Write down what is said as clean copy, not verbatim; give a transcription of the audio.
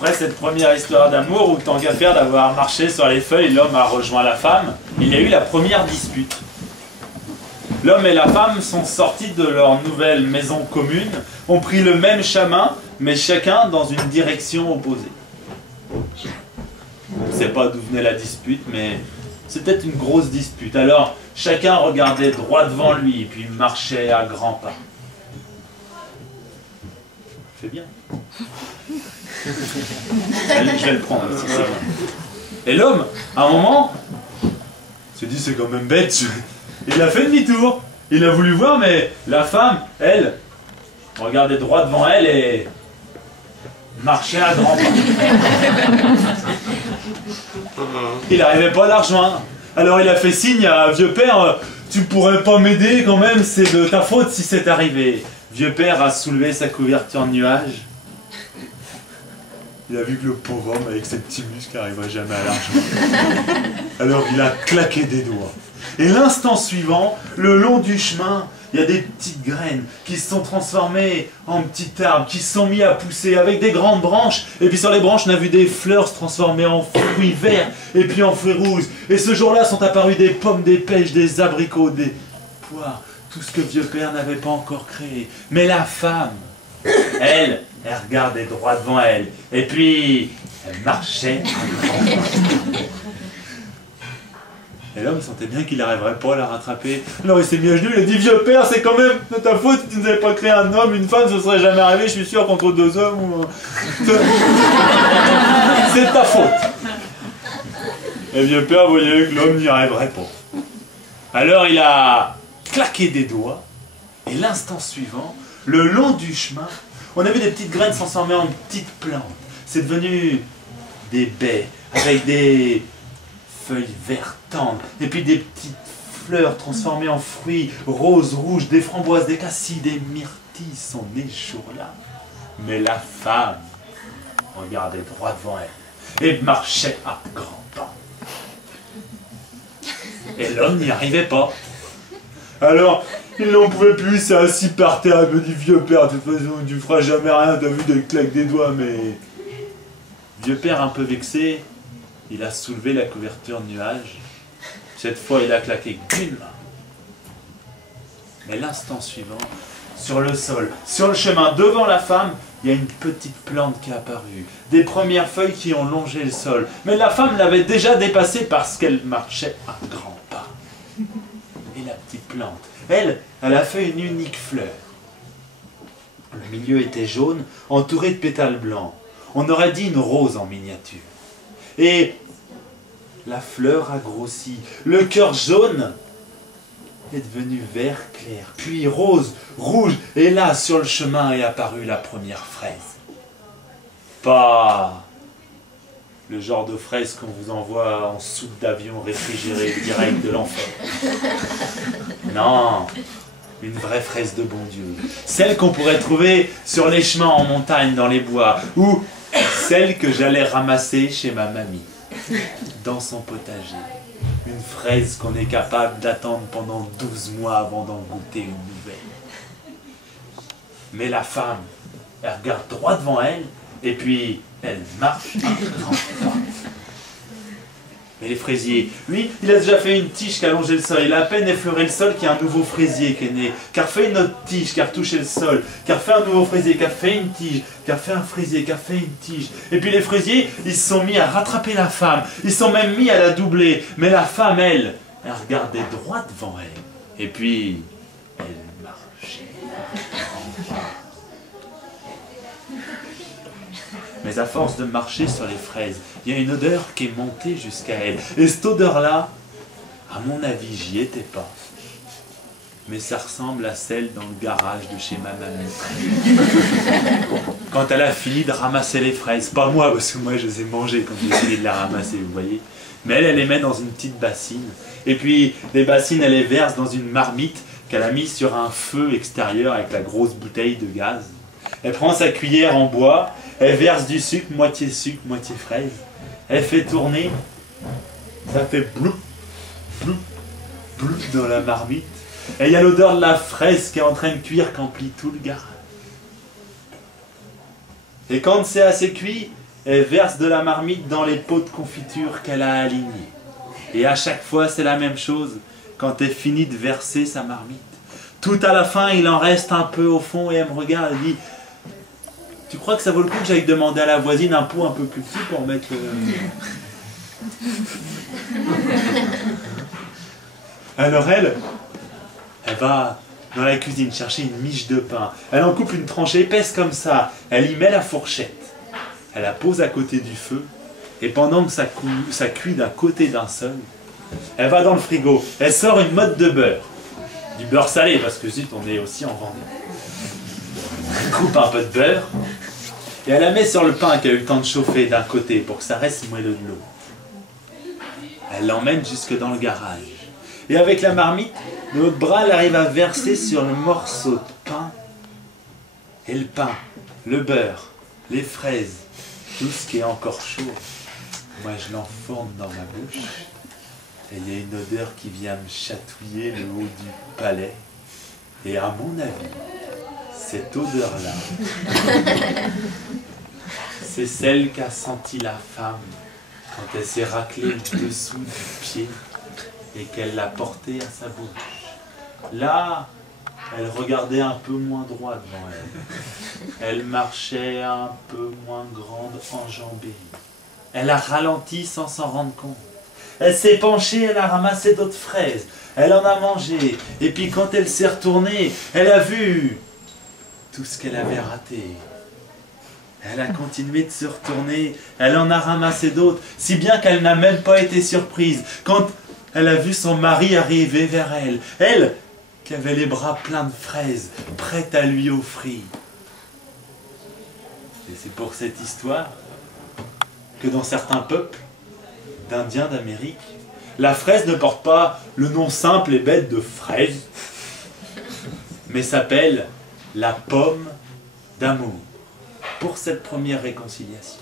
Après cette première histoire d'amour, où tant qu'à faire d'avoir marché sur les feuilles, l'homme a rejoint la femme, il y a eu la première dispute. L'homme et la femme sont sortis de leur nouvelle maison commune, ont pris le même chemin, mais chacun dans une direction opposée. On ne sait pas d'où venait la dispute, mais c'était une grosse dispute. Alors, chacun regardait droit devant lui, puis marchait à grands pas. Fais bien. Je vais le prendre, si c'est bon. Et l'homme, à un moment, s'est dit, c'est quand même bête. Il a fait demi-tour. Il a voulu voir, mais la femme, elle, regardait droit devant elle et marchait à grands pas. Il n'arrivait pas à la rejoindre. Alors il a fait signe à vieux père, tu pourrais pas m'aider quand même, c'est de ta faute si c'est arrivé. Vieux père a soulevé sa couverture de nuages. Il a vu que le pauvre homme avec ses petits muscles n'arriverait jamais à la rejoindre. Alors il a claqué des doigts. Et l'instant suivant, le long du chemin, il y a des petites graines qui se sont transformées en petits arbres, qui se sont mis à pousser avec des grandes branches. Et puis sur les branches, on a vu des fleurs se transformer en fruits verts et puis en fruits rouges. Et ce jour-là sont apparus des pommes, des pêches, des abricots, des poires. Tout ce que vieux père n'avait pas encore créé. Mais la femme, elle regardait droit devant elle. Et puis, elle marchait. Et l'homme sentait bien qu'il n'arriverait pas à la rattraper. Alors il s'est mis à genoux, il a dit, vieux père, c'est quand même de ta faute si tu nous avais pas créé un homme, une femme, ce serait jamais arrivé, je suis sûr qu'entre deux hommes, c'est ta faute. Et vieux père voyait que l'homme n'y arriverait pas. Alors il a claqué des doigts, et l'instant suivant, le long du chemin, on a vu des petites graines se transformer en petites plantes. C'est devenu des baies, avec des feuilles vertes tendres, et puis des petites fleurs transformées en fruits roses, rouges, des framboises, des cassis, des myrtilles sont nées ce jour-là. Mais la femme regardait droit devant elle et marchait à grands pas. Et l'homme n'y arrivait pas. Alors, il n'en pouvait plus, il s'est assis par terre, il me dit, vieux père, de toute façon, tu feras jamais rien, t'as vu des claques des doigts, mais... Vieux père, un peu vexé, il a soulevé la couverture de nuages. Cette fois, il a claqué qu'une main. Mais l'instant suivant, sur le sol, sur le chemin, devant la femme, il y a une petite plante qui est apparue. Des premières feuilles qui ont longé le sol. Mais la femme l'avait déjà dépassée parce qu'elle marchait à grands pas. Et la petite plante, elle a fait une unique fleur. Le milieu était jaune, entouré de pétales blancs. On aurait dit une rose en miniature. Et la fleur a grossi. Le cœur jaune est devenu vert clair, puis rose, rouge. Et là, sur le chemin, est apparue la première fraise. Pas le genre de fraise qu'on vous envoie en soupe d'avion réfrigérée direct de l'enfer. Non, une vraie fraise de bon Dieu. Celle qu'on pourrait trouver sur les chemins en montagne, dans les bois, ou celle que j'allais ramasser chez ma mamie, dans son potager. Une fraise qu'on est capable d'attendre pendant 12 mois avant d'en goûter une nouvelle. Mais la femme, elle regarde droit devant elle, et puis elle marche à grands pas. Mais les fraisiers, lui, il a déjà fait une tige qui a longé le sol. Il a à peine effleuré le sol qu'il y a un nouveau fraisier qui est né, qui a fait une autre tige, qui a retouché le sol, qui a fait un nouveau fraisier, qui a fait une tige, qui a fait un fraisier, qui a fait une tige. Et puis les fraisiers, ils se sont mis à rattraper la femme. Ils se sont même mis à la doubler. Mais la femme, elle regardait droit devant elle. Et puis, elle marchait. Mais à force de marcher sur les fraises, il y a une odeur qui est montée jusqu'à elle. Et cette odeur-là, à mon avis, j'y étais pas. Mais ça ressemble à celle dans le garage de chez ma mamie. Quand elle a fini de ramasser les fraises, pas moi, parce que moi je les ai mangées quand j'ai fini de les ramasser, vous voyez. Mais elle les met dans une petite bassine. Et puis, les bassines, elle les verse dans une marmite qu'elle a mise sur un feu extérieur avec la grosse bouteille de gaz. Elle prend sa cuillère en bois, elle verse du sucre, moitié fraise. Elle fait tourner, ça fait bloup, bloup, bloup dans la marmite. Et il y a l'odeur de la fraise qui est en train de cuire qui emplit tout le garage. Et quand c'est assez cuit, elle verse de la marmite dans les pots de confiture qu'elle a alignés. Et à chaque fois, c'est la même chose quand elle finit de verser sa marmite. Tout à la fin, il en reste un peu au fond et elle me regarde et dit « Tu crois que ça vaut le coup que j'aille demander à la voisine un pot un peu plus petit pour mettre le... » Alors elle va dans la cuisine chercher une miche de pain. Elle en coupe une tranche épaisse comme ça. Elle y met la fourchette. Elle la pose à côté du feu. Et pendant que ça cuit d'un côté d'un seul, elle va dans le frigo. Elle sort une motte de beurre. Du beurre salé, parce que zut, on est aussi en Vendée. Elle coupe un peu de beurre. Et elle la met sur le pain qui a eu le temps de chauffer d'un côté pour que ça reste moelleux de l'eau. Elle l'emmène jusque dans le garage. Et avec la marmite, de l'autre bras, elle arrive à verser sur le morceau de pain. Et le pain, le beurre, les fraises, tout ce qui est encore chaud. Moi, je l'enfourne dans ma bouche. Et il y a une odeur qui vient me chatouiller le haut du palais. Et à mon avis, cette odeur-là, c'est celle qu'a sentie la femme quand elle s'est raclée le dessous du pied et qu'elle l'a porté à sa bouche. Là, elle regardait un peu moins droit devant elle. Elle marchait un peu moins grande enjambée. Elle a ralenti sans s'en rendre compte. Elle s'est penchée, elle a ramassé d'autres fraises. Elle en a mangé. Et puis quand elle s'est retournée, elle a vu tout ce qu'elle avait raté. Elle a continué de se retourner. Elle en a ramassé d'autres. Si bien qu'elle n'a même pas été surprise. Quand elle a vu son mari arriver vers elle. Elle, qui avait les bras pleins de fraises, prête à lui offrir. Et c'est pour cette histoire que dans certains peuples d'Indiens d'Amérique, la fraise ne porte pas le nom simple et bête de fraise, mais s'appelle la pomme d'amour, pour cette première réconciliation.